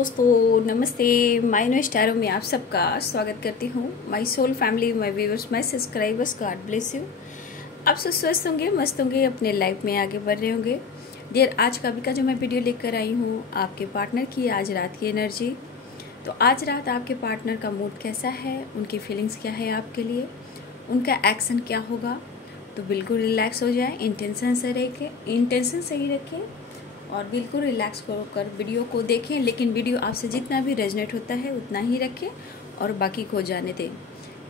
दोस्तों, नमस्ते। My no स्टारों में आप सबका स्वागत करती हूँ। My soul family, my viewers, my subscribers, God bless you. आप सब स्वस्थ होंगे, मस्त होंगे, अपने लाइफ में आगे बढ़ रहे होंगे। डियर, आज का जो मैं वीडियो लेकर आई हूँ आपके पार्टनर की आज रात की एनर्जी। तो आज रात आपके पार्टनर का मूड कैसा है, उनकी फीलिंग्स क्या है आपके लिए, उनका एक्शन क्या होगा। तो बिल्कुल रिलैक्स हो जाए, इंटेंशन सही रखें और बिल्कुल रिलैक्स कर वीडियो को देखें। लेकिन वीडियो आपसे जितना भी रेजनेट होता है उतना ही रखें और बाकी को जाने दें।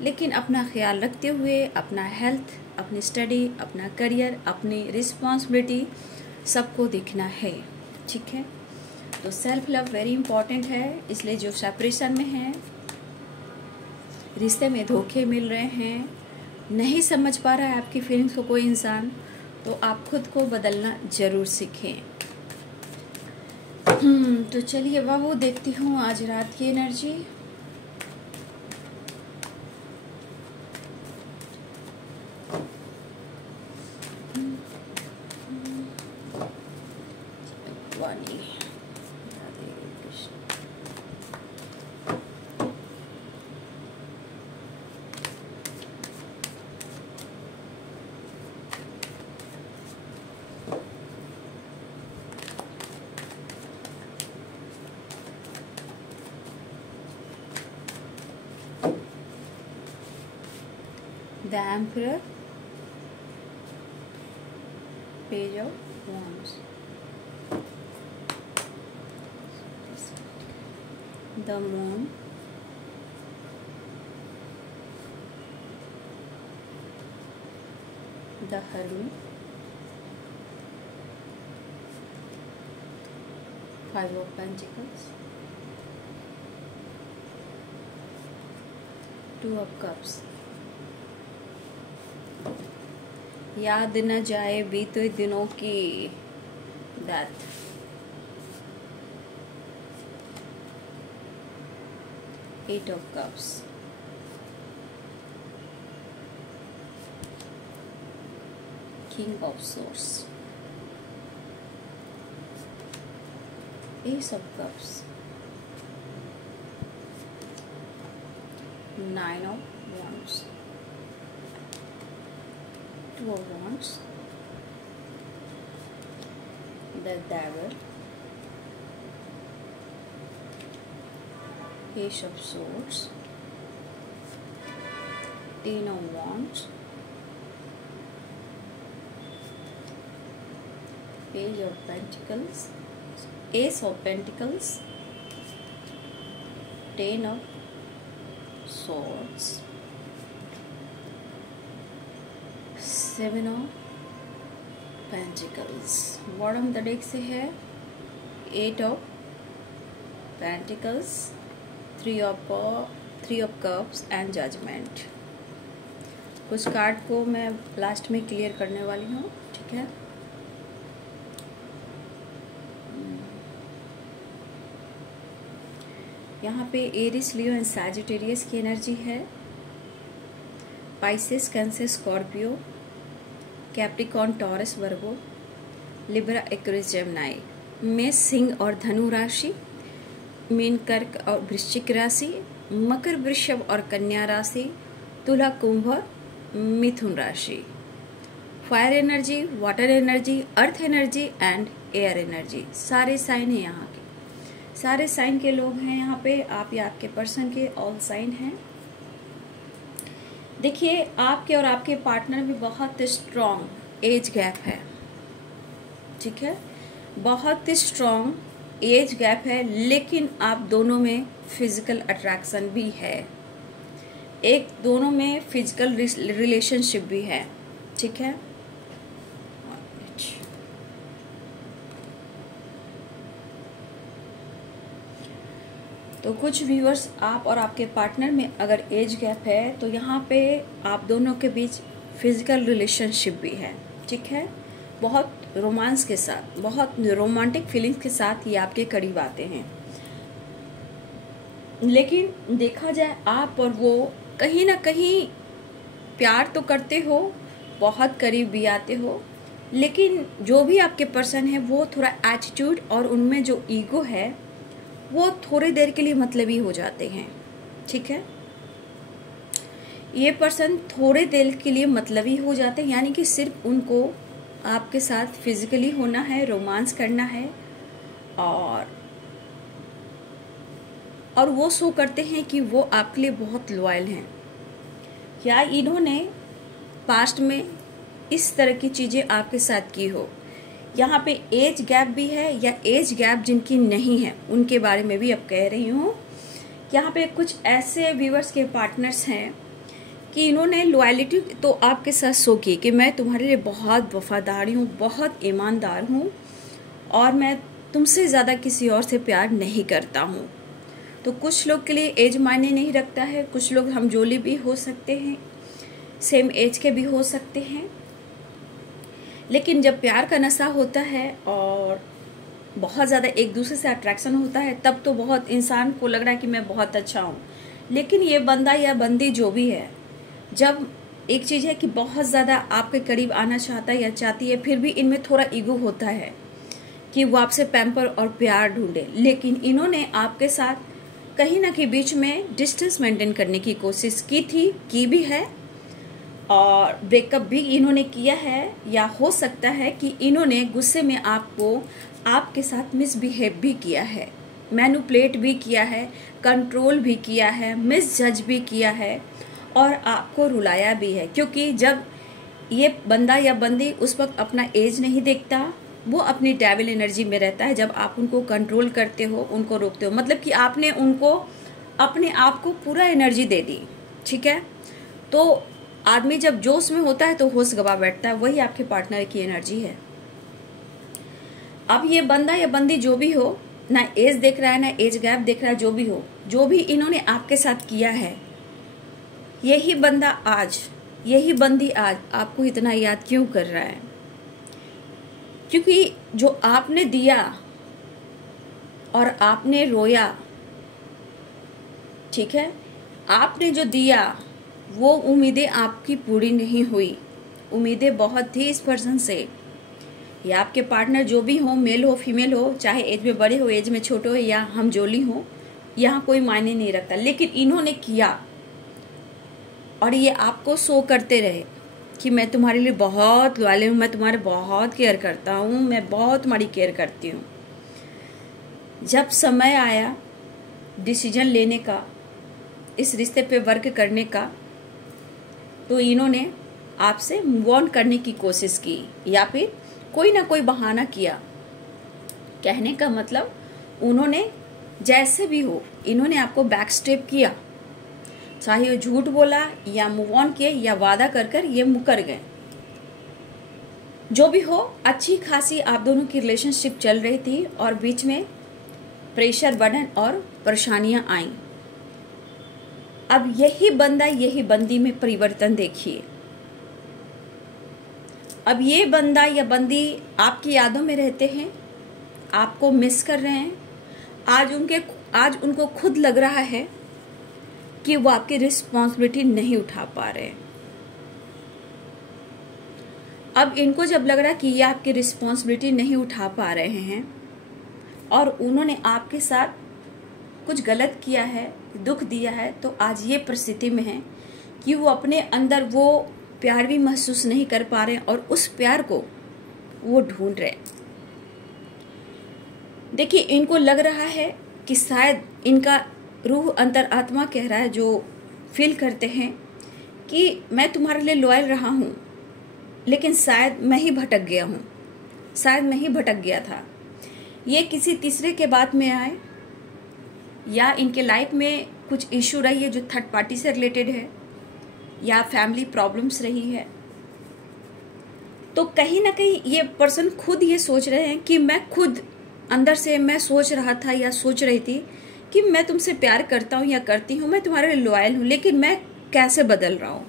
लेकिन अपना ख्याल रखते हुए अपना हेल्थ, अपनी स्टडी, अपना करियर, अपनी रिस्पॉन्सिबिलिटी सबको देखना है, ठीक है। तो सेल्फ लव वेरी इंपॉर्टेंट है। इसलिए जो सेपरेशन में है, रिश्ते में धोखे मिल रहे हैं, नहीं समझ पा रहा है आपकी फीलिंग्स को कोई इंसान, तो आप खुद को बदलना जरूर सीखें। तो चलिए वो देखती हूँ आज रात की energy. The Emperor, Page of Wands, the Moon, the Hermit, Five of Pentacles, Two of Cups। याद न जाए बीते दिनों की death. Eight of cups, king of swords, ace of cups, nine of wands, Two of Wands, the Devil, Ace of Swords, Ten of Wands, Page of Pentacles, Ace of Pentacles, Ten of Swords, Seven of Pentacles। Bottom the deck से है eight of pentacles, three of cups and judgment. कुछ card को मैं last में clear करने वाली हूँ, ठीक है। यहाँ पे एरिस, लियो एंड सैजिटेरियस की एनर्जी है। Pisces, Cancer, Scorpio, Capricorn, Taurus, Virgo, Libra, Aquarius, Gemini. मेष, सिंह और धनु राशि, मीन, कर्क और वृश्चिक राशि, मकर, वृषभ और कन्या राशि, तुला, कुंभ, मिथुन राशि। Fire energy, water energy, earth energy and air energy. सारे साइन है यहाँ के, सारे साइन के लोग हैं यहाँ पे। आप या आपके पर्सन के ऑल साइन हैं। देखिए, आपके और आपके पार्टनर में बहुत स्ट्रॉन्ग एज गैप है, ठीक है। बहुत स्ट्रॉन्ग एज गैप है, लेकिन आप दोनों में फिजिकल अट्रैक्शन भी है, एक दोनों में फिजिकल रिलेशनशिप भी है, ठीक है। तो कुछ व्यूअर्स, आप और आपके पार्टनर में अगर एज गैप है तो यहाँ पे आप दोनों के बीच फिजिकल रिलेशनशिप भी है, ठीक है। बहुत रोमांस के साथ, बहुत रोमांटिक फीलिंग्स के साथ ये आपके करीब आते हैं। लेकिन देखा जाए, आप और वो कहीं ना कहीं प्यार तो करते हो, बहुत करीब भी आते हो, लेकिन जो भी आपके पर्सन है वो थोड़ा एटीट्यूड और उनमें जो ईगो है वो थोड़ी देर के लिए मतलबी हो जाते हैं। ठीक है, ये पर्सन थोड़े देर के लिए मतलबी हो जाते हैं, यानी कि सिर्फ उनको आपके साथ फिजिकली होना है, रोमांस करना है, और वो शो करते हैं कि वो आपके लिए बहुत लॉयल हैं। या इन्होंने पास्ट में इस तरह की चीज़ें आपके साथ की हो। यहाँ पे एज गैप भी है, या एज गैप जिनकी नहीं है उनके बारे में भी अब कह रही हूँ। यहाँ पे कुछ ऐसे व्यूअर्स के पार्टनर्स हैं कि इन्होंने लॉयलिटी तो आपके साथ शो की कि मैं तुम्हारे लिए बहुत वफादार हूँ, बहुत ईमानदार हूँ, और मैं तुमसे ज़्यादा किसी और से प्यार नहीं करता हूँ। तो कुछ लोग के लिए एज मायने नहीं रखता है, कुछ लोग हमजोली भी हो सकते हैं, सेम एज के भी हो सकते हैं। लेकिन जब प्यार का नशा होता है और बहुत ज़्यादा एक दूसरे से अट्रैक्शन होता है, तब तो बहुत इंसान को लग रहा है कि मैं बहुत अच्छा हूँ। लेकिन ये बंदा या बंदी जो भी है, जब एक चीज़ है कि बहुत ज़्यादा आपके करीब आना चाहता है या चाहती है, फिर भी इनमें थोड़ा ईगो होता है कि वो आपसे पैम्पर और प्यार ढूंढे। लेकिन इन्होंने आपके साथ कहीं ना कहीं बीच में डिस्टेंस मेंटेन करने की कोशिश की थी, की भी है, और ब्रेकअप भी इन्होंने किया है। या हो सकता है कि इन्होंने गुस्से में आपको आपके साथ मिसबिहेव भी किया है, मैनिपुलेट भी किया है, कंट्रोल भी किया है, मिसजज भी किया है, और आपको रुलाया भी है। क्योंकि जब ये बंदा या बंदी उस वक्त अपना एज नहीं देखता, वो अपनी डेविल एनर्जी में रहता है। जब आप उनको कंट्रोल करते हो, उनको रोकते हो, मतलब कि आपने उनको अपने आप को पूरा एनर्जी दे दी। ठीक है, तो आदमी जब जोश में होता है तो होश गवा बैठता है, वही आपके पार्टनर की एनर्जी है। अब ये बंदा या बंदी जो भी हो, ना एज देख रहा है, ना एज गैप देख रहा है, जो भी हो, जो भी इन्होंने आपके साथ किया है, यही बंदा आज, यही बंदी आज आपको इतना याद क्यों कर रहा है? क्योंकि जो आपने दिया और आपने रोया, ठीक है, आपने जो दिया वो उम्मीदें आपकी पूरी नहीं हुई। उम्मीदें बहुत थी इस पर्सन से। या आपके पार्टनर जो भी हो, मेल हो फीमेल हो, चाहे एज में बड़े हो एज में छोटे हो, या हमजोली हो, यहाँ कोई मायने नहीं रखता। लेकिन इन्होंने किया, और ये आपको शो करते रहे कि मैं तुम्हारे लिए बहुत लॉयल हूँ, मैं तुम्हारे बहुत केयर करता हूँ, मैं बहुत तुम्हारी केयर करती हूँ। जब समय आया डिसीजन लेने का, इस रिश्ते पे वर्क करने का, तो इन्होंने आपसे मूव ऑन करने की कोशिश की, या फिर कोई ना कोई बहाना किया। कहने का मतलब, उन्होंने जैसे भी हो, इन्होंने आपको बैक स्टेप किया, चाहे वो झूठ बोला या मूव ऑन किए या वादा कर कर ये मुकर गए। जो भी हो, अच्छी खासी आप दोनों की रिलेशनशिप चल रही थी, और बीच में प्रेशर, बर्डन और परेशानियां आई। अब यही बंदा, यही बंदी में परिवर्तन देखिए। अब ये बंदा या बंदी आपकी यादों में रहते हैं, आपको मिस कर रहे हैं। आज उनको खुद लग रहा है कि वो आपकी रिस्पॉन्सिबिलिटी नहीं उठा पा रहे। अब इनको जब लग रहा है कि ये आपकी रिस्पॉन्सिबिलिटी नहीं उठा पा रहे हैं, और उन्होंने आपके साथ कुछ गलत किया है, दुख दिया है, तो आज ये परिस्थिति में है कि वो अपने अंदर वो प्यार भी महसूस नहीं कर पा रहे, और उस प्यार को वो ढूंढ रहे। देखिए, इनको लग रहा है कि शायद इनका रूह, अंतर आत्मा कह रहा है, जो फील करते हैं कि मैं तुम्हारे लिए लॉयल रहा हूँ, लेकिन शायद मैं ही भटक गया हूँ, शायद मैं ही भटक गया था। ये किसी तीसरे के बात में आए, या इनके लाइफ में कुछ इश्यू रही है जो थर्ड पार्टी से रिलेटेड है, या फैमिली प्रॉब्लम्स रही है। तो कहीं ना कहीं ये पर्सन खुद ये सोच रहे हैं कि मैं खुद अंदर से मैं सोच रहा था या सोच रही थी कि मैं तुमसे प्यार करता हूँ या करती हूँ, मैं तुम्हारे लिए लॉयल हूँ, लेकिन मैं कैसे बदल रहा हूँ,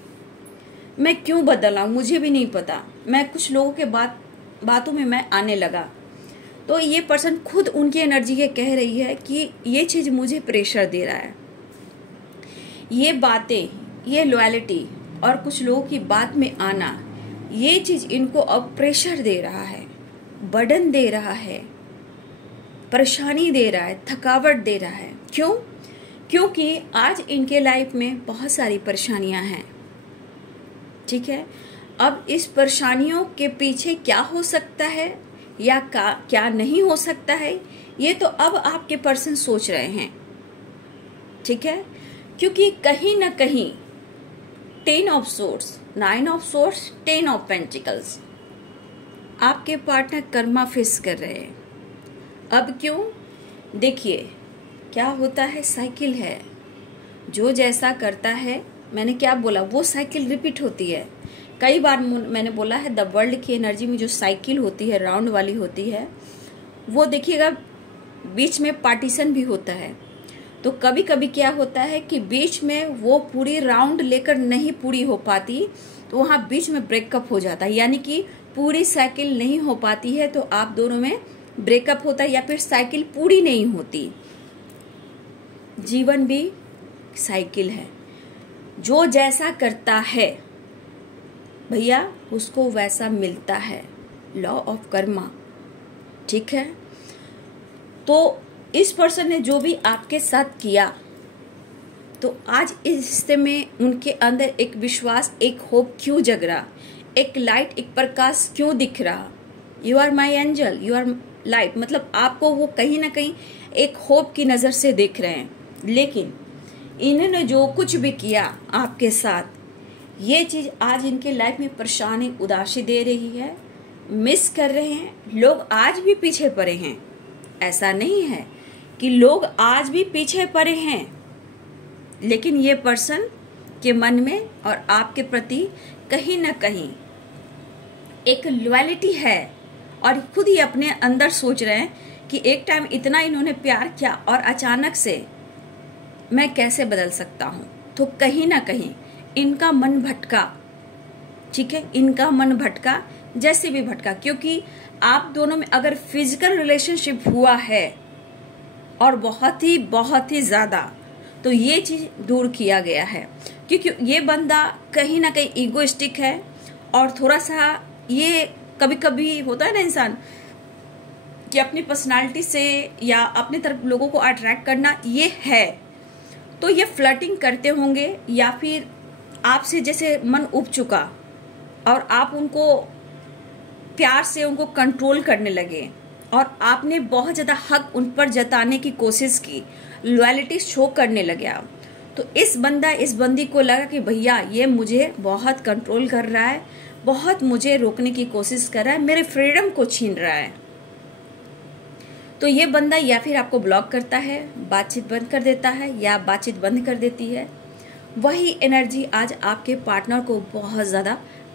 मैं क्यों बदल रहा हूँ, मुझे भी नहीं पता। मैं कुछ लोगों के बातों में मैं आने लगा। तो ये पर्सन खुद उनकी एनर्जी ये कह रही है कि ये चीज़ मुझे प्रेशर दे रहा है। ये बातें, ये लॉयलिटी और कुछ लोगों की बात में आना, ये चीज़ इनको अब प्रेशर दे रहा है, बर्डन दे रहा है। परेशानी दे रहा है, थकावट दे रहा है। क्यों? क्योंकि आज इनके लाइफ में बहुत सारी परेशानियां हैं, ठीक है। अब इस परेशानियों के पीछे क्या हो सकता है या क्या नहीं हो सकता है, ये तो अब आपके पर्सन सोच रहे हैं, ठीक है। क्योंकि कहीं ना कहीं 10 of source, 9 of source, 10 of pentacles, आपके पार्टनर कर्मा फेस कर रहे हैं। अब क्यों? देखिए क्या होता है, साइकिल है। जो जैसा करता है, मैंने क्या बोला, वो साइकिल रिपीट होती है। कई बार मैंने बोला है द वर्ल्ड की एनर्जी में जो साइकिल होती है, राउंड वाली होती है, वो देखिएगा बीच में पार्टीशन भी होता है। तो कभी कभी क्या होता है कि बीच में वो पूरी राउंड लेकर नहीं पूरी हो पाती, तो वहां बीच में ब्रेकअप हो जाता है, यानी कि पूरी साइकिल नहीं हो पाती है, तो आप दोनों में ब्रेकअप होता है या फिर साइकिल पूरी नहीं होती। जीवन भी साइकिल है। जो जैसा करता है भैया उसको वैसा मिलता है, लॉ ऑफ कर्मा, ठीक है। तो इस पर्सन ने जो भी आपके साथ किया, तो आज इस रिश्ते में उनके अंदर एक विश्वास, एक होप क्यों जग रहा, एक लाइट, एक प्रकाश क्यों दिख रहा। You are my angel, you are light, मतलब आपको वो कहीं ना कहीं एक होप की नजर से देख रहे हैं। लेकिन इन्होंने जो कुछ भी किया आपके साथ, ये चीज आज इनके लाइफ में परेशानी, उदासी दे रही है, मिस कर रहे हैं। लोग आज भी पीछे पड़े हैं, ऐसा नहीं है कि लोग आज भी पीछे पड़े हैं, लेकिन ये पर्सन के मन में और आपके प्रति कहीं ना कहीं एक लॉयल्टी है, और खुद ही अपने अंदर सोच रहे हैं कि एक टाइम इतना इन्होंने प्यार किया और अचानक से मैं कैसे बदल सकता हूं। तो कहीं ना कहीं इनका मन भटका, ठीक है, इनका मन भटका, जैसे भी भटका, क्योंकि आप दोनों में अगर फिजिकल रिलेशनशिप हुआ है और बहुत ही ज्यादा, तो ये चीज दूर किया गया है। क्योंकि ये बंदा कहीं ना कहीं ईगोइस्टिक है, और थोड़ा सा ये कभी कभी होता है ना इंसान कि अपनी पर्सनालिटी से या अपने तरफ लोगों को अट्रैक्ट करना ये है, तो ये फ्लर्टिंग करते होंगे, या फिर आपसे जैसे मन उब चुका और आप उनको प्यार से उनको कंट्रोल करने लगे, और आपने बहुत ज्यादा हक उन पर जताने की कोशिश की, लॉयल्टी शो करने लगे। तो इस बंदी को लगा कि भैया ये मुझे बहुत कंट्रोल कर रहा है, बहुत मुझे रोकने की कोशिश कर रहा है, मेरे फ्रीडम को छीन रहा है। तो ये बंदा या फिर आपको ब्लॉक करता है, बातचीत बंद कर देता है, या बातचीत बंद कर देती है। वही एनर्जी आज आपके पार्टनर को बहुत ज्यादा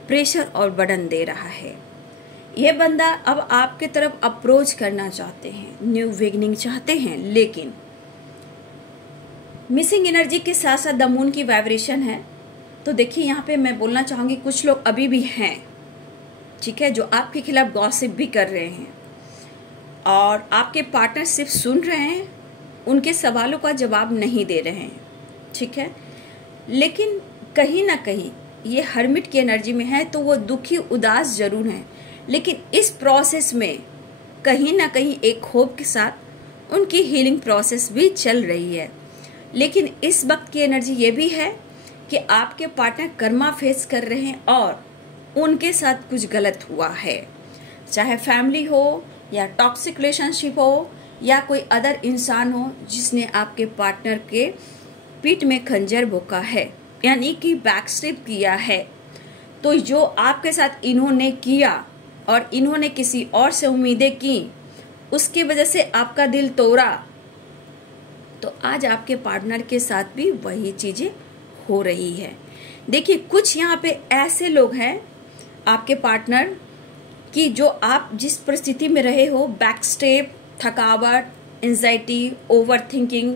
प्रेशर और बर्डन दे रहा है। ये बंदा अब आपके तरफ अप्रोच करना चाहते हैं, न्यू बिगिनिंग चाहते हैं, लेकिन मिसिंग एनर्जी के साथ साथ द मून की वाइब्रेशन है। तो देखिए यहाँ पे मैं बोलना चाहूंगी, कुछ लोग अभी भी हैं, ठीक है, जो आपके खिलाफ गॉसिप भी कर रहे हैं, और आपके पार्टनर सिर्फ सुन रहे हैं, उनके सवालों का जवाब नहीं दे रहे हैं, ठीक है। लेकिन कहीं ना कहीं ये हर्मिट की एनर्जी में है, तो वो दुखी उदास जरूर है, लेकिन इस प्रोसेस में कहीं ना कहीं एक होप के साथ उनकी हीलिंग प्रोसेस भी चल रही है। लेकिन इस वक्त की एनर्जी ये भी है कि आपके पार्टनर कर्मा फेस कर रहे हैं, और उनके साथ कुछ गलत हुआ है, चाहे फैमिली हो या टॉक्सिक रिलेशनशिप हो या कोई अदर इंसान हो जिसने आपके पार्टनर के पीठ में खंजर भोंका है, यानी कि बैकस्टेप किया है। तो जो आपके साथ इन्होंने किया और इन्होंने किसी और से उम्मीदें की, उसकी वजह से आपका दिल तोड़ा, तो आज आपके पार्टनर के साथ भी वही चीजें हो रही है। देखिए कुछ यहाँ पे ऐसे लोग हैं आपके पार्टनर कि जो आप जिस परिस्थिति में रहे हो, बैकस्टेप, थकावट, एंजाइटी, ओवरथिंकिंग,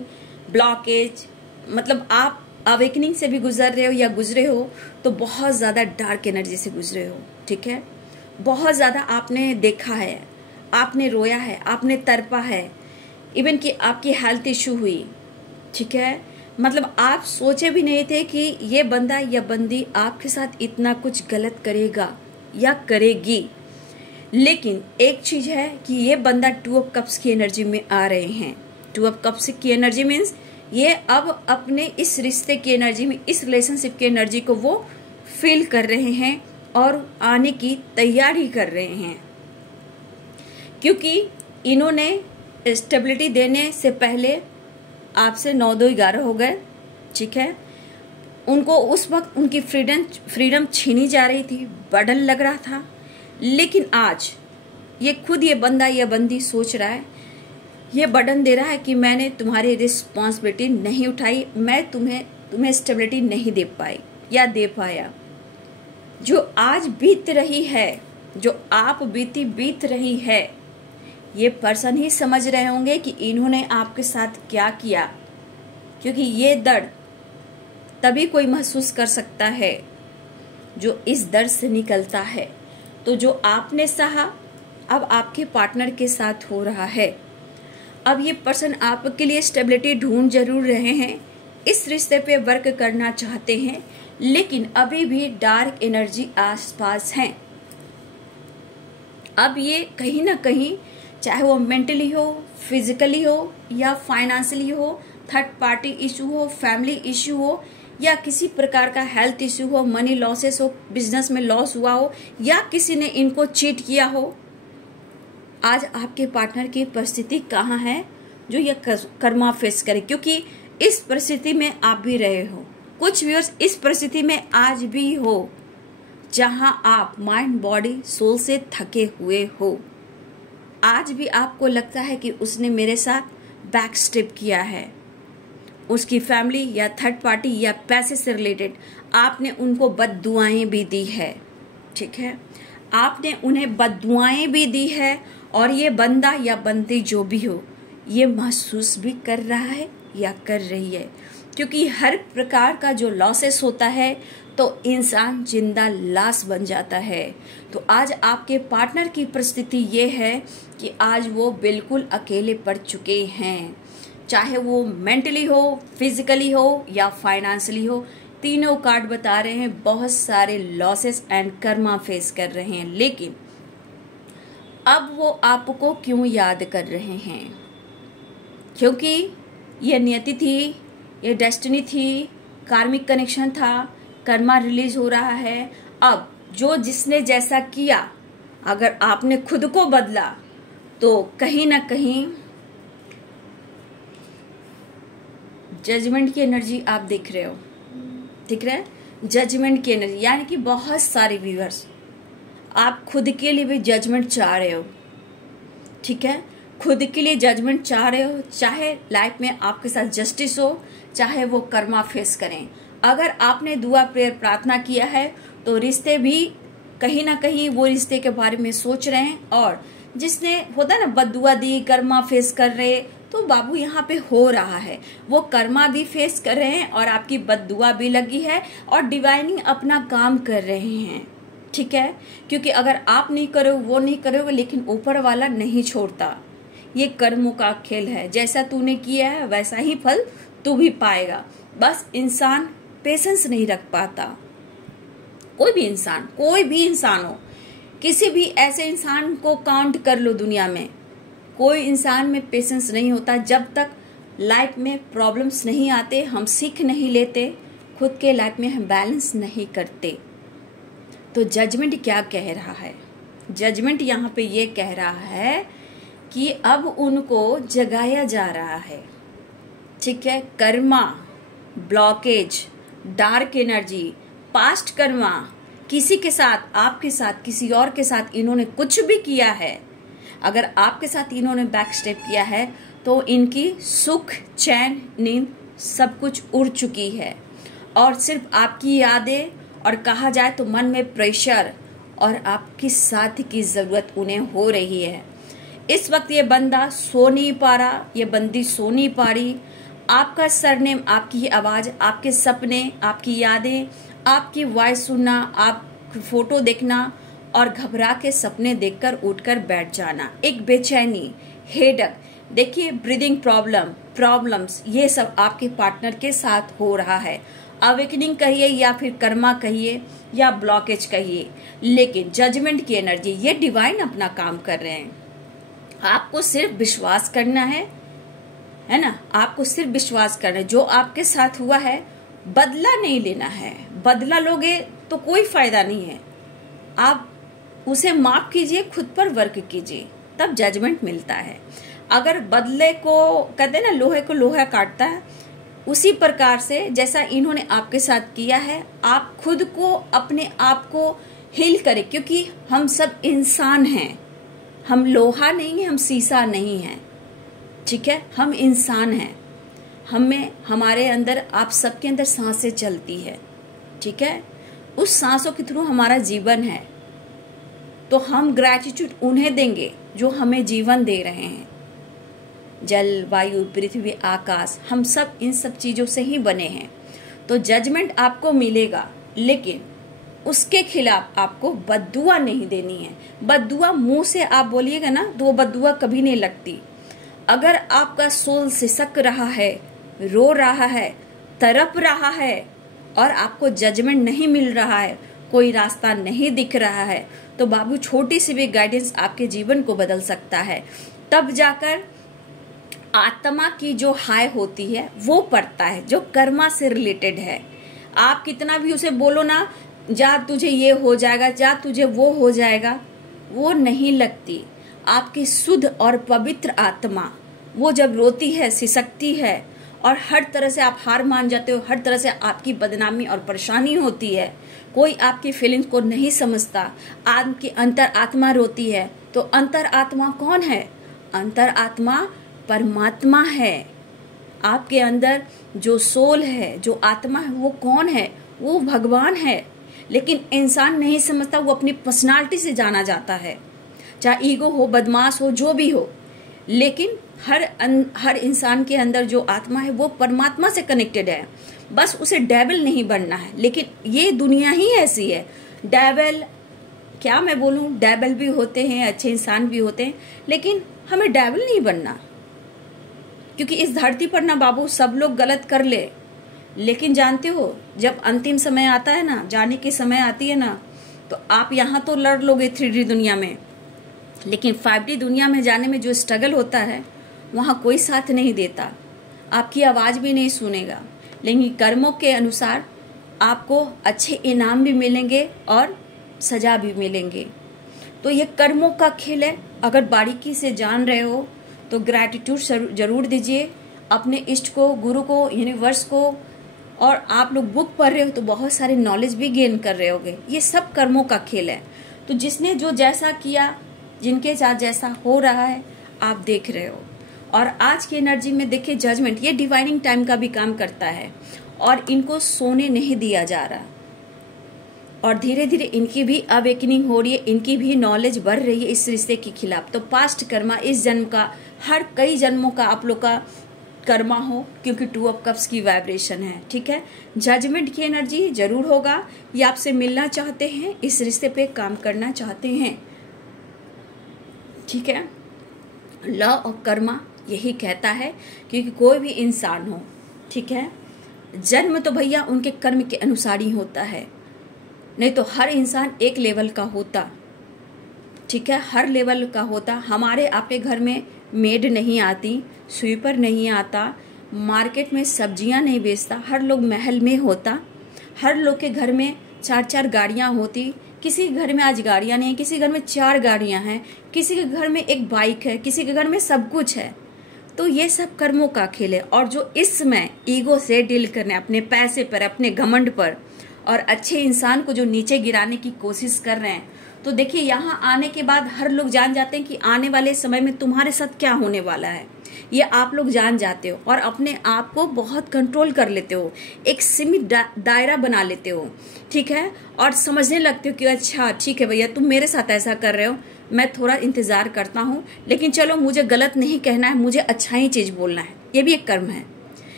ब्लॉकेज, मतलब आप अवेकनिंग से भी गुजर रहे हो या गुजरे हो, तो बहुत ज्यादा डार्क एनर्जी से गुजरे हो, ठीक है। बहुत ज्यादा आपने देखा है, आपने रोया है, आपने तड़पा है, इवन कि आपकी हेल्थ इशू हुई, ठीक है। मतलब आप सोचे भी नहीं थे कि ये बंदा या बंदी आपके साथ इतना कुछ गलत करेगा या करेगी। लेकिन एक चीज है कि ये बंदा 2 ऑफ कप्स की एनर्जी में आ रहे हैं। 2 ऑफ कप्स की एनर्जी मीन्स ये अब अपने इस रिश्ते की एनर्जी में, इस रिलेशनशिप की एनर्जी को वो फील कर रहे हैं और आने की तैयारी कर रहे हैं, क्योंकि इन्होंने स्टेबिलिटी देने से पहले आपसे 9-2-11 हो गए। ठीक है, उनको उस वक्त उनकी फ्रीडम छीनी जा रही थी, बर्डन लग रहा था। लेकिन आज ये खुद, ये बंदा या बंदी सोच रहा है, ये बर्डन दे रहा है कि मैंने तुम्हारी रिस्पॉन्सिबिलिटी नहीं उठाई, मैं तुम्हें स्टेबिलिटी नहीं दे पाई या दे पाया। जो आज बीत रही है, जो आप बीत रही है, ये पर्सन ही समझ रहे होंगे कि इन्होंने आपके साथ क्या किया, क्योंकि ये दर्द तभी कोई महसूस कर सकता है जो इस दर्द से निकलता है। तो जो आपने सहा अब आपके पार्टनर के साथ हो रहा है। अब ये पर्सन आपके लिए स्टेबिलिटी ढूंढ जरूर रहे हैं, इस रिश्ते पे वर्क करना चाहते हैं, लेकिन अभी भी डार्क एनर्जी आसपास है। अब ये कहीं ना कहीं, चाहे वो मेंटली हो, फिजिकली हो या फाइनेंशियली हो, थर्ड पार्टी इशू हो, फैमिली इशू हो, या किसी प्रकार का हेल्थ इशू हो, मनी लॉसेस हो, बिजनेस में लॉस हुआ हो, या किसी ने इनको चीट किया हो, आज आपके पार्टनर की परिस्थिति कहाँ है जो ये कर्मा फेस करे, क्योंकि इस परिस्थिति में आप भी रहे हो। कुछ व्यूअर्स इस परिस्थिति में आज भी हो जहां आप माइंड बॉडी सोल से थके हुए हो। आज भी आपको लगता है कि उसने मेरे साथ बैक स्टेप किया है, उसकी फैमिली या थर्ड पार्टी या पैसे से रिलेटेड आपने उनको बद्दुआएं भी दी है। ठीक है, आपने उन्हें बद्दुआएं भी दी है, और ये बंदा या बंदी जो भी हो ये महसूस भी कर रहा है या कर रही है, क्योंकि हर प्रकार का जो लॉसेस होता है तो इंसान जिंदा लाश बन जाता है। तो आज आपके पार्टनर की परिस्थिति ये है कि आज वो बिल्कुल अकेले पड़ चुके हैं, चाहे वो मेंटली हो, फिजिकली हो या फाइनेंशियली हो। तीनों कार्ड बता रहे हैं बहुत सारे लॉसेस एंड कर्मा फेस कर रहे हैं। लेकिन अब वो आपको क्यों याद कर रहे हैं? क्योंकि ये नियति थी, ये डेस्टिनी थी, कार्मिक कनेक्शन था, कर्मा रिलीज हो रहा है। अब जो जिसने जैसा किया, अगर आपने खुद को बदला तो कहीं ना कहीं जजमेंट की एनर्जी आप देख रहे हो, दिख रहा है जजमेंट की एनर्जी, यानी कि बहुत सारे व्यूअर्स आप खुद के लिए भी जजमेंट चाह रहे हो। ठीक है, खुद के लिए जजमेंट चाह रहे हो, चाहे लाइफ में आपके साथ जस्टिस हो, चाहे वो कर्मा फेस करें। अगर आपने दुआ प्रेयर प्रार्थना किया है तो रिश्ते भी कहीं ना कहीं वो रिश्ते के बारे में सोच रहे हैं, और जिसने होता है ना बद्दुआ दी, कर्मा फेस कर रहे, तो बाबू यहाँ पे हो रहा है, वो कर्मा भी फेस कर रहे हैं और आपकी बद्दुआ भी लगी है, और डिवाइनिंग अपना काम कर रहे हैं। ठीक है, क्योंकि अगर आप नहीं करो, वो नहीं करोगे, लेकिन ऊपर वाला नहीं छोड़ता। ये कर्मों का खेल है, जैसा तूने किया है वैसा ही फल तू भी पाएगा। बस इंसान पेशेंस नहीं रख पाता। कोई भी इंसान हो, किसी भी ऐसे इंसान को काउंट कर लो दुनिया में, कोई इंसान में पेशेंस नहीं होता। जब तक लाइफ में प्रॉब्लम्स नहीं आते, हम सीख नहीं लेते, खुद के लाइफ में हम बैलेंस नहीं करते। तो जजमेंट क्या कह रहा है? जजमेंट यहाँ पे ये कह रहा है कि अब उनको जगाया जा रहा है। ठीक है, Karma, blockage, dark energy, past Karma, किसी के साथ, आपके साथ, किसी और के साथ इन्होंने कुछ भी किया है, अगर आपके साथ इन्होंने बैक स्टेप किया है तो इनकी सुख, चैन, नींद सब कुछ उड़ चुकी है, और सिर्फ आपकी यादें और कहा जाए तो मन में प्रेशर और आपकी साथ की जरूरत उन्हें हो रही है। इस वक्त ये बंदा सो नहीं पा रहा, ये बंदी सो नहीं पा रही। आपका सरनेम, आपकी आवाज, आपके सपने, आपकी यादें, आपकी वॉइस सुनना, आप फोटो देखना और घबरा के सपने देखकर उठकर बैठ जाना, एक बेचैनी, हेडक, देखिए ब्रीदिंग प्रॉब्लम्स, ये सब आपके पार्टनर के साथ हो रहा है। अवेकनिंग कहिए या फिर कर्मा कहिए या ब्लॉकेज कहिए, लेकिन जजमेंट की एनर्जी, ये डिवाइन अपना काम कर रहे हैं। आपको सिर्फ विश्वास करना है ना, आपको सिर्फ विश्वास करना है। जो आपके साथ हुआ है बदला नहीं लेना है, बदला लोगे तो कोई फायदा नहीं है। आप उसे माफ कीजिए, खुद पर वर्क कीजिए, तब जजमेंट मिलता है। अगर बदले को, कहते हैं ना लोहे को लोहा काटता है, उसी प्रकार से जैसा इन्होंने आपके साथ किया है, आप खुद को, अपने आप को हील करें, क्योंकि हम सब इंसान हैं, हम लोहा नहीं है, हम शीशा नहीं है, ठीक है, हम इंसान हैं। हमें, हमारे अंदर, आप सबके अंदर सांसें चलती है, ठीक है, उस सांसों के थ्रू हमारा जीवन है। तो हम ग्रैटिट्यूड उन्हें देंगे जो हमें जीवन दे रहे हैं। जल, वायु, पृथ्वी, आकाश, हम सब इन सब चीजों से ही बने हैं। तो जजमेंट आपको मिलेगा, लेकिन उसके खिलाफ आपको बद्दुआ नहीं देनी है। बद्दुआ मुंह से आप बोलिएगा ना तो वो बद्दुआ कभी नहीं लगती। अगर आपका सोल सिसक रहा है, रो रहा है, तड़प रहा है और आपको जजमेंट नहीं मिल रहा है, कोई रास्ता नहीं दिख रहा है, तो बाबू छोटी सी भी गाइडेंस आपके जीवन को बदल सकता है। तब जाकर आत्मा की जो हाय होती है वो पड़ता है, जो कर्मा से रिलेटेड है। आप कितना भी उसे बोलो ना, जा तुझे ये हो जाएगा, जा तुझे वो हो जाएगा, वो नहीं लगती। आपकी शुद्ध और पवित्र आत्मा वो जब रोती है, सिसकती है और हर तरह से आप हार मान जाते हो, हर तरह से आपकी बदनामी और परेशानी होती है, कोई आपकी फीलिंग्स को नहीं समझता, आपकी अंतर आत्मा रोती है, तो अंतर आत्मा कौन है? अंतर आत्मा परमात्मा है। आपके अंदर जो सोल है, जो आत्मा है, वो कौन है? वो भगवान है। लेकिन इंसान नहीं समझता, वो अपनी पर्सनालिटी से जाना जाता है, चाहे ईगो हो, बदमाश हो, जो भी हो। लेकिन हर इंसान के अंदर जो आत्मा है वो परमात्मा से कनेक्टेड है। बस उसे डेविल नहीं बनना है। लेकिन ये दुनिया ही ऐसी है, डेविल, क्या मैं बोलूं, डेविल भी होते हैं, अच्छे इंसान भी होते हैं, लेकिन हमें डेविल नहीं बनना, क्योंकि इस धरती पर ना बाबू सब लोग गलत कर ले। लेकिन जानते हो, जब अंतिम समय आता है ना, जाने की समय आती है ना, तो आप यहाँ तो लड़ लोगे 3D दुनिया में, लेकिन 5D दुनिया में जाने में जो स्ट्रगल होता है, वहाँ कोई साथ नहीं देता, आपकी आवाज भी नहीं सुनेगा। लेकिन कर्मों के अनुसार आपको अच्छे इनाम भी मिलेंगे और सजा भी मिलेंगे। तो ये कर्मों का खेल है। अगर बारीकी से जान रहे हो तो ग्रैटिट्यूड जरूर दीजिए अपने इष्ट को, गुरु को, यूनिवर्स को। और आप लोग बुक पढ़ रहे हो तो बहुत सारे नॉलेज भी गेन कर रहे होगे। ये सब कर्मों का खेल है। तो जिसने जो जैसा किया, जिनके साथ जैसा हो रहा है, आप देख रहे हो। और आज की एनर्जी में देखिए, जजमेंट ये डिवाइनिंग टाइम का भी काम करता है और इनको सोने नहीं दिया जा रहा। और धीरे धीरे इनकी भी अवेकनिंग हो रही है, इनकी भी नॉलेज बढ़ रही है इस रिश्ते के खिलाफ। तो पास्ट कर्मा, इस जन्म का, हर कई जन्मों का आप लोग का कर्मा हो, क्योंकि 2 ऑफ कप्स की वाइब्रेशन है, ठीक है। जजमेंट की एनर्जी जरूर होगा। ये आपसे मिलना चाहते हैं, इस रिश्ते पे काम करना चाहते हैं, ठीक है। लॉ ऑफ कर्मा यही कहता है, क्योंकि कोई भी इंसान हो, ठीक है, जन्म तो भैया उनके कर्म के अनुसार ही होता है, नहीं तो हर इंसान एक लेवल का होता, ठीक है, हर लेवल का होता। हमारे आपके घर में मेड नहीं आती, स्वीपर नहीं आता, मार्केट में सब्जियां नहीं बेचता, हर लोग महल में होता, हर लोग के घर में 4-4 गाड़ियां होती। किसी के घर में आज गाड़ियां नहीं है, किसी के घर में 4 गाड़ियां हैं, किसी के घर में एक बाइक है, किसी के घर में सब कुछ है। तो ये सब कर्मों का खेल है। और जो इस समय ईगो से डील करने, अपने पैसे पर, अपने घमंड पर और अच्छे इंसान को जो नीचे गिराने की कोशिश कर रहे हैं, तो देखिए यहाँ आने के बाद हर लोग जान जाते हैं कि आने वाले समय में तुम्हारे साथ क्या होने वाला है। ये आप लोग जान जाते हो और अपने आप को बहुत कंट्रोल कर लेते हो, एक सीमित दायरा बना लेते हो, ठीक है। और समझने लगते हो कि अच्छा ठीक है भैया, तुम मेरे साथ ऐसा कर रहे हो, मैं थोड़ा इंतजार करता हूँ, लेकिन चलो मुझे गलत नहीं कहना है, मुझे अच्छा ही चीज बोलना है। ये भी एक कर्म है।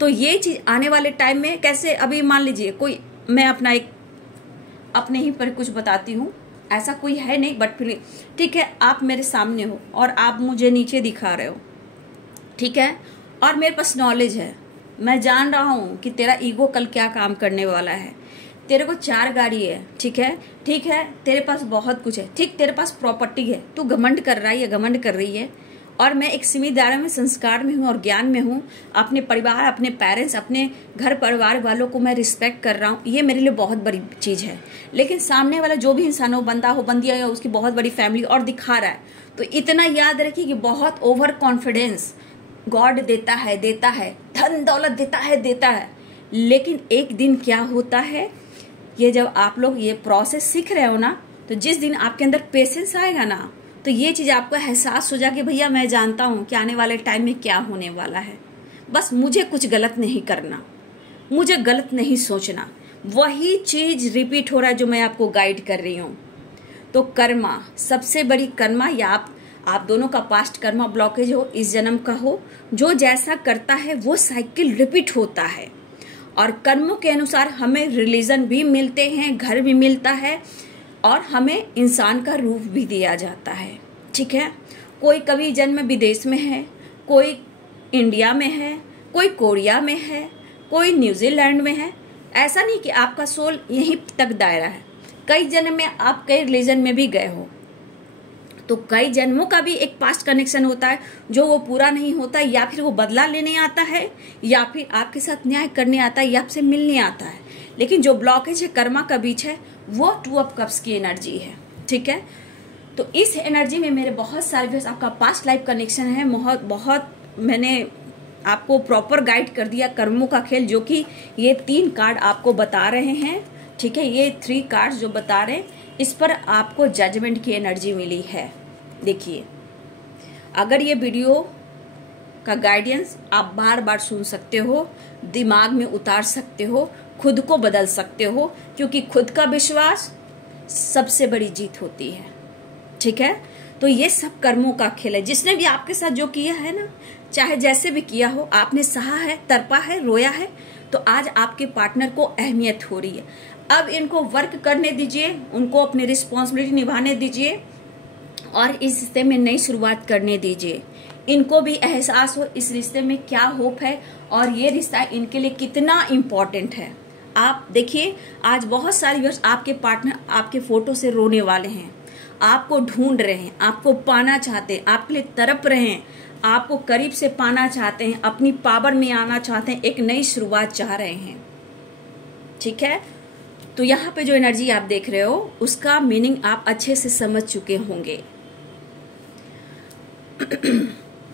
तो ये चीज आने वाले टाइम में कैसे, अभी मान लीजिए कोई, मैं अपना एक अपने ही पर कुछ बताती हूँ, ऐसा कोई है नहीं, बट फिर ठीक है, आप मेरे सामने हो और आप मुझे नीचे दिखा रहे हो, ठीक है, और मेरे पास नॉलेज है, मैं जान रहा हूँ कि तेरा ईगो कल क्या काम करने वाला है। तेरे को 4 गाड़ी है, ठीक है, तेरे पास बहुत कुछ है, ठीक, तेरे पास प्रॉपर्टी है, तू घमंड कर रहा है या घमंड कर रही है। और मैं एक सीमित दायरे में संस्कार में हूँ और ज्ञान में हूँ, अपने परिवार, अपने पेरेंट्स, अपने घर परिवार वालों को मैं रिस्पेक्ट कर रहा हूँ, ये मेरे लिए बहुत बड़ी चीज है। लेकिन सामने वाला जो भी इंसान हो, बंदा हो, बंदिया हो, उसकी बहुत बड़ी फैमिली और दिखा रहा है, तो इतना याद रखिए कि बहुत ओवर कॉन्फिडेंस गॉड देता है, धन दौलत देता है। लेकिन एक दिन क्या होता है, ये जब आप लोग ये प्रोसेस सीख रहे हो ना, तो जिस दिन आपके अंदर पेशेंस आएगा ना, तो ये चीज आपको एहसास हो जाएगी, भैया मैं जानता हूं कि आने वाले टाइम में क्या होने वाला है, बस मुझे कुछ गलत नहीं करना, मुझे गलत नहीं सोचना। वही चीज रिपीट हो रहा है जो मैं आपको गाइड कर रही हूँ। तो कर्मा, सबसे बड़ी कर्मा, या आप दोनों का पास्ट कर्मा ब्लॉकेज हो, इस जन्म का हो, जो जैसा करता है वो साइकिल रिपीट होता है। और कर्मों के अनुसार हमें रिलीजन भी मिलते हैं, घर भी मिलता है, और हमें इंसान का रूप भी दिया जाता है, ठीक है। कोई कभी जन्म विदेश में है, कोई इंडिया में है, कोई कोरिया में है, कोई न्यूजीलैंड में है। ऐसा नहीं कि आपका सोल यहीं तक दायरा है। कई जन्म में आप कई रिलीजन में भी गए हो, तो कई जन्मों का भी एक पास्ट कनेक्शन होता है जो वो पूरा नहीं होता, या फिर वो बदला लेने आता है, या फिर आपके साथ न्याय करने आता है, या आपसे मिलने आता है। लेकिन जो ब्लॉकेज है कर्मा का बीच है, वो 2 ऑफ कप्स की एनर्जी है, ठीक है। तो इस एनर्जी में मेरे बहुत सारे आपका पास्ट लाइफ कनेक्शन है। बहुत मैंने आपको प्रॉपर गाइड कर दिया कर्मों का खेल, जो कि ये 3 कार्ड आपको बता रहे हैं, ठीक है। ये 3 कार्ड जो बता रहे हैं, इस पर आपको जजमेंट की एनर्जी मिली है। देखिए, अगर ये वीडियो का गाइडेंस आप बार बार सुन सकते हो, दिमाग में उतार सकते हो, खुद को बदल सकते हो, क्योंकि खुद का विश्वास सबसे बड़ी जीत होती है, ठीक है। तो ये सब कर्मों का खेल है। जिसने भी आपके साथ जो किया है ना, चाहे जैसे भी किया हो, आपने सहा है, तड़पा है, रोया है, तो आज आपके पार्टनर को अहमियत हो रही है। अब इनको वर्क करने दीजिए, उनको अपनी रिस्पॉन्सिबिलिटी निभाने दीजिए, और इस रिश्ते में नई शुरुआत करने दीजिए। इनको भी एहसास हो इस रिश्ते में क्या होप है, और ये रिश्ता इनके लिए कितना इम्पोर्टेंट है। आप देखिए, आज बहुत सारे व्यूअर्स आपके पार्टनर आपके फोटो से रोने वाले हैं, आपको ढूंढ रहे हैं, आपको पाना चाहते हैं, आपके लिए तड़प रहे हैं, आपको करीब से पाना चाहते हैं, अपनी पावर में आना चाहते हैं, एक नई शुरुआत चाह रहे हैं, ठीक है। तो यहाँ पे जो एनर्जी आप देख रहे हो, उसका मीनिंग आप अच्छे से समझ चुके होंगे।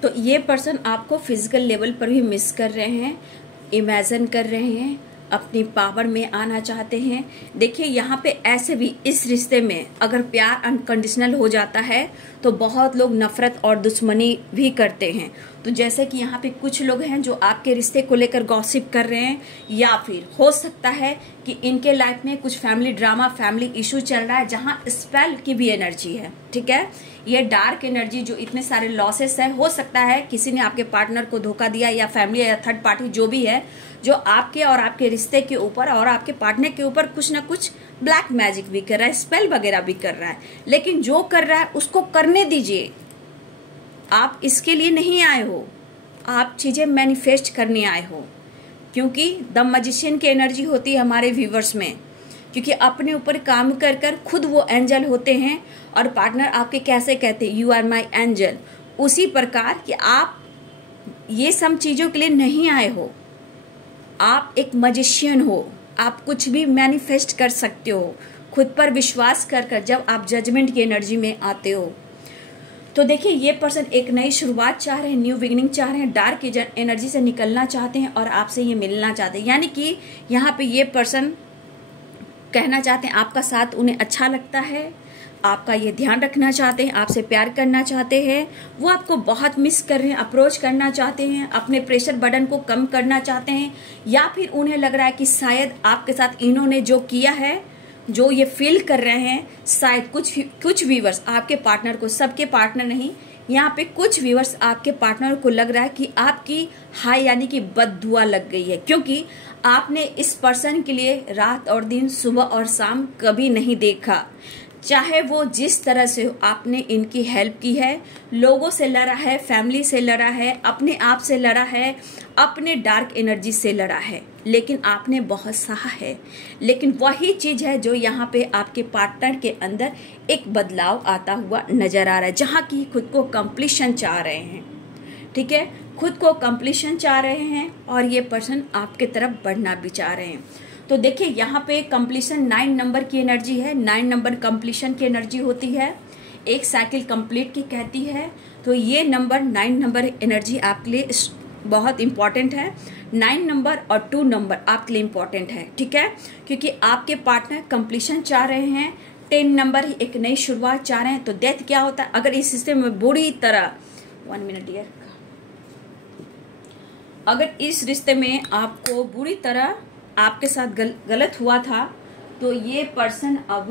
तो ये पर्सन आपको फिजिकल लेवल पर भी मिस कर रहे हैं, इमेजिन कर रहे हैं, अपनी पावर में आना चाहते हैं। देखिए, यहाँ पे ऐसे भी इस रिश्ते में अगर प्यार अनकंडीशनल हो जाता है तो बहुत लोग नफरत और दुश्मनी भी करते हैं। तो जैसे कि यहाँ पे कुछ लोग हैं जो आपके रिश्ते को लेकर गॉसिप कर रहे हैं, या फिर हो सकता है कि इनके लाइफ में कुछ फैमिली ड्रामा, फैमिली इशू चल रहा है, जहाँ स्पेल की भी एनर्जी है, ठीक है। ये डार्क एनर्जी जो इतने सारे लॉसेस है, हो सकता है किसी ने आपके पार्टनर को धोखा दिया, या फैमिली या थर्ड पार्टी जो भी है, जो आपके और आपके रिश्ते के ऊपर और आपके पार्टनर के ऊपर कुछ ना कुछ ब्लैक मैजिक भी कर रहा है, स्पेल वगैरह भी कर रहा है। लेकिन जो कर रहा है उसको करने दीजिए। आप इसके लिए नहीं आए हो, आप चीजें मैनिफेस्ट करने आए हो, क्योंकि द मैजिशियन की एनर्जी होती है हमारे व्यूवर्स में, क्योंकि अपने ऊपर काम कर कर खुद वो एंजल होते हैं, और पार्टनर आपके कैसे कहते हैं, यू आर माई एंजल। उसी प्रकार कि आप ये सब चीजों के लिए नहीं आए हो, आप एक मैजिशियन हो, आप कुछ भी मैनिफेस्ट कर सकते हो खुद पर विश्वास कर कर, जब आप जजमेंट की एनर्जी में आते हो। तो देखिए, ये पर्सन एक नई शुरुआत चाह रहे हैं, न्यू बिगिनिंग चाह रहे हैं, डार्क एनर्जी से निकलना चाहते हैं और आपसे ये मिलना चाहते हैं। यानी कि यहाँ पे ये पर्सन कहना चाहते हैं आपका साथ उन्हें अच्छा लगता है, आपका ये ध्यान रखना चाहते हैं, आपसे प्यार करना चाहते हैं, वो आपको बहुत मिस कर रहे हैं, अप्रोच करना चाहते हैं, अपने प्रेशर बर्डन को कम करना चाहते हैं, या फिर उन्हें लग रहा है कि शायद आपके साथ इन्होंने जो किया है, जो ये फील कर रहे हैं, शायद कुछ व्यूअर्स आपके पार्टनर को, सबके पार्टनर नहीं, यहाँ पे कुछ व्यूअर्स आपके पार्टनर को लग रहा है कि आपकी हाय यानी कि बद्दुआ लग गई है, क्योंकि आपने इस पर्सन के लिए रात और दिन, सुबह और शाम कभी नहीं देखा। चाहे वो जिस तरह से आपने इनकी हेल्प की है, लोगों से लड़ा है, फैमिली से लड़ा है, अपने आप से लड़ा है, अपने डार्क एनर्जी से लड़ा है, लेकिन आपने बहुत सहा है। लेकिन वही चीज है जो यहाँ पे आपके पार्टनर के अंदर एक बदलाव आता हुआ नजर आ रहा है, जहाँ की खुद को कंप्लीशन चाह रहे हैं। ठीक है, खुद को कंप्लीशन चाह रहे हैं और ये पर्सन आपके तरफ बढ़ना भी चाह रहे हैं। तो देखिए यहाँ पे कंप्लीशन 9 नंबर की एनर्जी है। 9 नंबर कंप्लीशन की एनर्जी होती है, एक साइकिल कंप्लीट की कहती है। तो ये नंबर 9 नंबर एनर्जी आपके लिए बहुत इंपॉर्टेंट है। 9 नंबर और 2 नंबर आपके लिए इंपॉर्टेंट है। ठीक है, क्योंकि आपके पार्टनर कंप्लीशन चाह रहे हैं। 10 नंबर ही एक नई शुरुआत चाह रहे हैं। तो डेथ क्या होता है, अगर इस रिश्ते में बुरी तरह 1 मिनट डियर, अगर इस रिश्ते में आपको बुरी तरह आपके साथ गलत हुआ था, तो ये पर्सन अब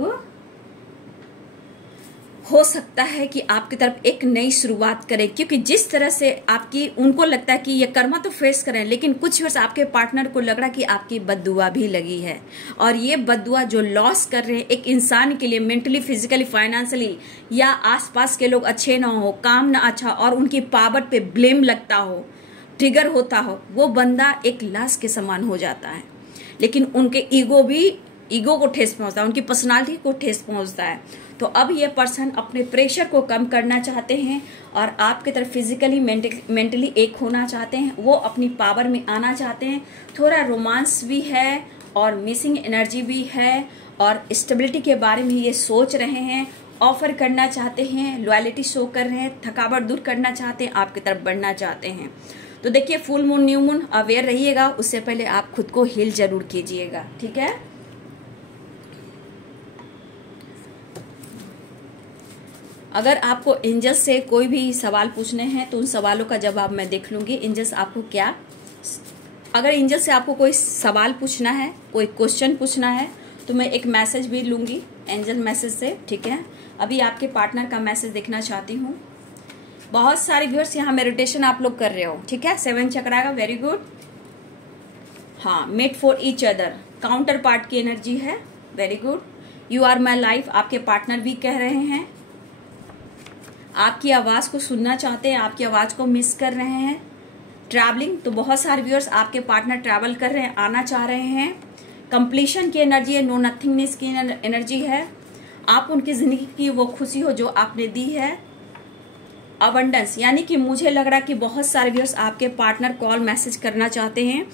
हो सकता है कि आपकी तरफ एक नई शुरुआत करे, क्योंकि जिस तरह से आपकी उनको लगता है कि ये कर्मा तो फेस करें, लेकिन कुछ वर्ष आपके पार्टनर को लग रहा है कि आपकी बद्दुआ भी लगी है। और ये बद्दुआ जो लॉस कर रहे हैं एक इंसान के लिए, मेंटली, फिजिकली, फाइनेंशियली, या आसपास के लोग अच्छे ना हो, काम ना अच्छा, और उनकी पावर पे ब्लेम लगता हो, ट्रिगर होता हो, वो बंदा एक लाश के समान हो जाता है। लेकिन उनके ईगो को ठेस पहुंचता है, उनकी पर्सनालिटी को ठेस पहुंचता है। तो अब ये पर्सन अपने प्रेशर को कम करना चाहते हैं और आपकी तरफ फिजिकली मेंटली एक होना चाहते हैं। वो अपनी पावर में आना चाहते हैं। थोड़ा रोमांस भी है और मिसिंग एनर्जी भी है, और स्टेबिलिटी के बारे में ये सोच रहे हैं, ऑफर करना चाहते हैं, लॉयलिटी शो कर रहे हैं, थकावट दूर करना चाहते हैं, आपकी तरफ बढ़ना चाहते हैं। तो देखिए full moon, new moon, aware रहिएगा। उससे पहले आप खुद को हील जरूर कीजिएगा। ठीक है, अगर आपको एंजल्स से कोई भी सवाल पूछने हैं तो उन सवालों का जवाब मैं देख लूंगी। एंजल्स आपको क्या, अगर एंजल से आपको कोई सवाल पूछना है, कोई क्वेश्चन पूछना है, तो मैं एक मैसेज भी लूंगी एंजल मैसेज से। ठीक है, अभी आपके पार्टनर का मैसेज देखना चाहती हूँ। बहुत सारे व्यूअर्स यहाँ मेडिटेशन आप लोग कर रहे हो। ठीक है, 7 चक्रा का, वेरी गुड। हाँ, mate for each other, counterpart की एनर्जी है, very good. You are my life, आपके पार्टनर भी कह रहे हैं। आपकी आवाज को सुनना चाहते हैं, आपकी आवाज को मिस कर रहे हैं। ट्रैवलिंग, तो बहुत सारे व्यूअर्स आपके पार्टनर ट्रैवल कर रहे हैं, आना चाह रहे हैं। कंप्लीशन की एनर्जी है, नो नथिंगनेस की एनर्जी है। आप उनकी जिंदगी की वो खुशी हो जो आपने दी है। अबंडेंस, यानी कि मुझे लग रहा है कि बहुत सारे व्यूअर्स आपके पार्टनर कॉल मैसेज करना चाहते हैं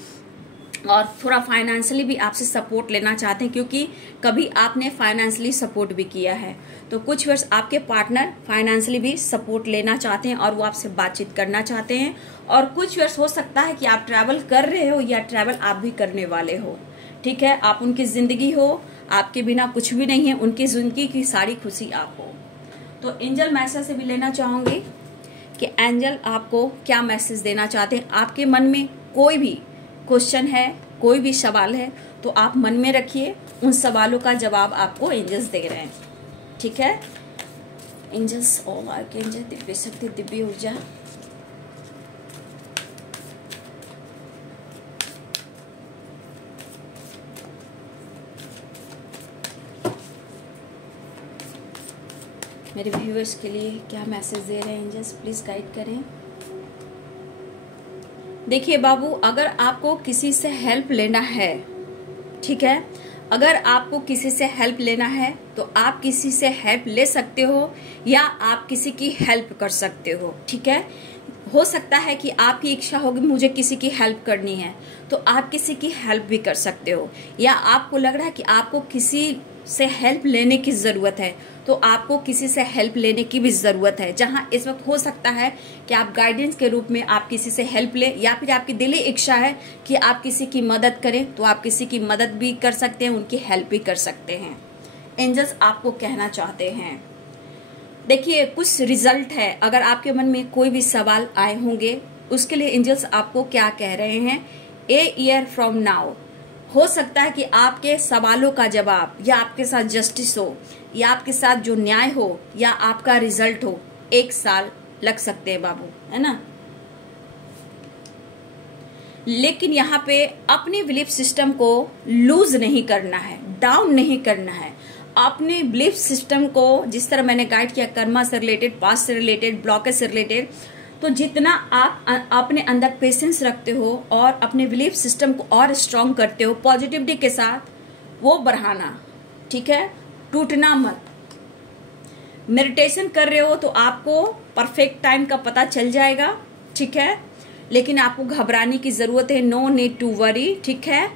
और थोड़ा फाइनेंशियली भी आपसे सपोर्ट लेना चाहते हैं, क्योंकि कभी आपने फाइनेंशियली सपोर्ट भी किया है। तो कुछ व्यूअर्स आपके पार्टनर फाइनेंशियली भी सपोर्ट लेना चाहते हैं और वो आपसे बातचीत करना चाहते हैं। और कुछ व्यूअर्स हो सकता है कि आप ट्रैवल कर रहे हो या ट्रैवल आप भी करने वाले हो। ठीक है, आप उनकी जिंदगी हो, आपके बिना कुछ भी नहीं है, उनकी जिंदगी की सारी खुशी आप हो। तो एंजल मैसेज से भी लेना चाहूंगी कि एंजल आपको क्या मैसेज देना चाहते हैं। आपके मन में कोई भी क्वेश्चन है, कोई भी सवाल है, तो आप मन में रखिए, उन सवालों का जवाब आपको एंजल्स दे रहे हैं। ठीक है, एंजल्स, ऑल आर्कएंजल, दिव्य शक्ति, दिव्य ऊर्जा, मेरे व्यूअर्स के लिए क्या मैसेज दे रहे हैं एंजल्स, प्लीज गाइड करें। देखिए बाबू, अगर आपको किसी से हेल्प लेना है, ठीक है, अगर आपको किसी से हेल्प लेना है तो आप किसी से हेल्प ले सकते हो या आप किसी की हेल्प कर सकते हो। ठीक है, हो सकता है कि आपकी इच्छा होगी मुझे किसी की हेल्प करनी है, तो आप किसी की हेल्प भी कर सकते हो। या आपको लग रहा है कि आपको किसी से हेल्प लेने की जरूरत है, तो आपको किसी से हेल्प लेने की भी जरूरत है। जहां इस वक्त हो सकता है कि आप गाइडेंस के रूप में आप किसी से हेल्प ले, या फिर आपकी दिली इच्छा है कि आप किसी की मदद करें, तो आप किसी की मदद भी कर सकते हैं, उनकी हेल्प भी कर सकते हैं। एंजल्स आपको कहना चाहते हैं, देखिए कुछ रिजल्ट है। अगर आपके मन में कोई भी सवाल आए होंगे, उसके लिए एंजल्स आपको क्या कह रहे हैं, ए ईयर फ्रॉम नाउ, हो सकता है कि आपके सवालों का जवाब या आपके साथ जस्टिस हो या आपके साथ जो न्याय हो या आपका रिजल्ट हो, 1 साल लग सकते हैं बाबू, है ना। लेकिन यहाँ पे अपने बिलीफ सिस्टम को लूज नहीं करना है, डाउन नहीं करना है। अपने बिलीफ सिस्टम को जिस तरह मैंने गाइड किया, कर्मा से रिलेटेड, पास्ट से रिलेटेड, ब्लॉकेज से रिलेटेड, तो जितना आप अपने अंदर पेशेंस रखते हो और अपने बिलीफ सिस्टम को और स्ट्रांग करते हो पॉजिटिविटी के साथ, वो बढ़ाना, ठीक है, टूटना मत। मेडिटेशन कर रहे हो तो आपको परफेक्ट टाइम का पता चल जाएगा, ठीक है, लेकिन आपको घबराने की जरूरत है, नो नीड टू वरी, ठीक है,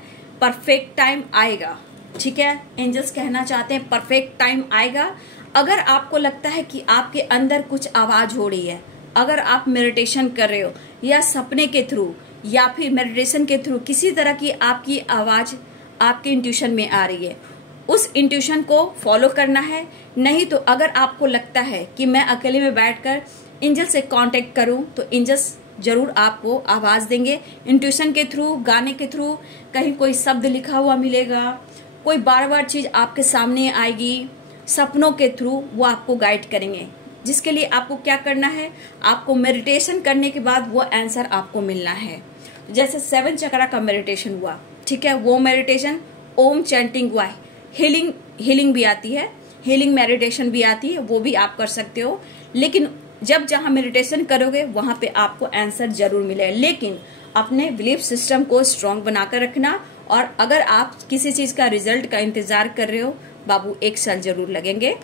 परफेक्ट टाइम आएगा, ठीक है। एंजल्स कहना चाहते हैं परफेक्ट टाइम आएगा। अगर आपको लगता है कि आपके अंदर कुछ आवाज हो रही है, अगर आप मेडिटेशन कर रहे हो या सपने के थ्रू या फिर मेडिटेशन के थ्रू किसी तरह की आपकी आवाज आपके इंट्यूशन में आ रही है, उस इंट्यूशन को फॉलो करना है। नहीं तो अगर आपको लगता है कि मैं अकेले में बैठकर एंजल से कांटेक्ट करूं, तो एंजल्स जरूर आपको आवाज देंगे इंट्यूशन के थ्रू, गाने के थ्रू, कहीं कोई शब्द लिखा हुआ मिलेगा, कोई बार बार चीज आपके सामने आएगी, सपनों के थ्रू वो आपको गाइड करेंगे। जिसके लिए आपको क्या करना है, आपको मेडिटेशन करने के बाद वो आंसर आपको मिलना है। जैसे 7 चक्रा का मेडिटेशन हुआ, ठीक है, वो मेडिटेशन ओम चैंटिंग हुआ है, हीलिंग भी आती है, हीलिंग मेडिटेशन भी आती है, वो भी आप कर सकते हो। लेकिन जब जहां मेडिटेशन करोगे वहां पे आपको आंसर जरूर मिलेगा, लेकिन अपने बिलीफ सिस्टम को स्ट्रांग बनाकर रखना। और अगर आप किसी चीज का रिजल्ट का इंतजार कर रहे हो बाबू, 1 साल जरूर लगेंगे।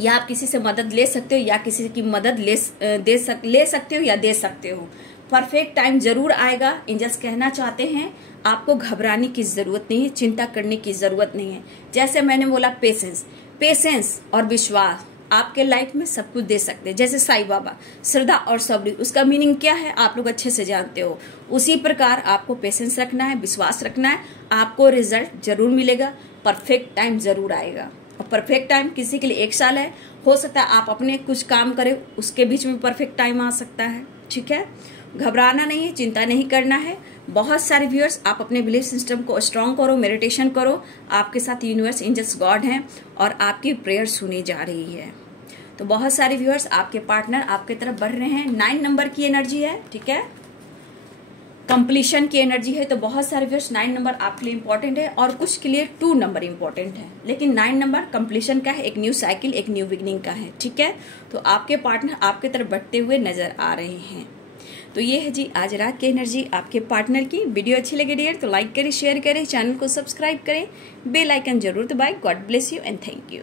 या आप किसी से मदद ले सकते हो या किसी की मदद ले सकते हो या दे सकते हो। परफेक्ट टाइम जरूर आएगा। एंजल्स कहना चाहते हैं आपको घबराने की जरूरत नहीं है, चिंता करने की जरूरत नहीं है। जैसे मैंने बोला पेशेंस और विश्वास आपके लाइफ में सब कुछ दे सकते हैं। जैसे साईं बाबा, श्रद्धा और सब्र, उसका मीनिंग क्या है आप लोग अच्छे से जानते हो। उसी प्रकार आपको पेशेंस रखना है, विश्वास रखना है, आपको रिजल्ट जरूर मिलेगा, परफेक्ट टाइम जरूर आएगा। और परफेक्ट टाइम किसी के लिए 1 साल है, हो सकता है आप अपने कुछ काम करें उसके बीच में परफेक्ट टाइम आ सकता है, ठीक है। घबराना नहीं है, चिंता नहीं करना है। बहुत सारे व्यूअर्स, आप अपने बिलीफ सिस्टम को स्ट्रांग करो, मेडिटेशन करो, आपके साथ यूनिवर्स, एंजल्स, गॉड हैं और आपकी प्रेयर सुनी जा रही है। तो बहुत सारे व्यूअर्स, आपके पार्टनर आपके तरफ बढ़ रहे हैं। 9 नंबर की एनर्जी है, ठीक है, कंप्लीशन की एनर्जी है। तो बहुत सारे व्यूअर्स 9 नंबर आपके लिए इंपॉर्टेंट है और कुछ के लिए 2 नंबर इंपॉर्टेंट है, लेकिन 9 नंबर कंप्लीशन का है, एक न्यू साइकिल, एक न्यू बिगनिंग का है, ठीक है। तो आपके पार्टनर आपके तरफ बढ़ते हुए नजर आ रहे हैं। तो ये है जी आज रात की एनर्जी आपके पार्टनर की। वीडियो अच्छी लगे डियर तो लाइक करें, शेयर करें, चैनल को सब्सक्राइब करें, बेल आइकन जरूर दबाएं। God bless you and thank you.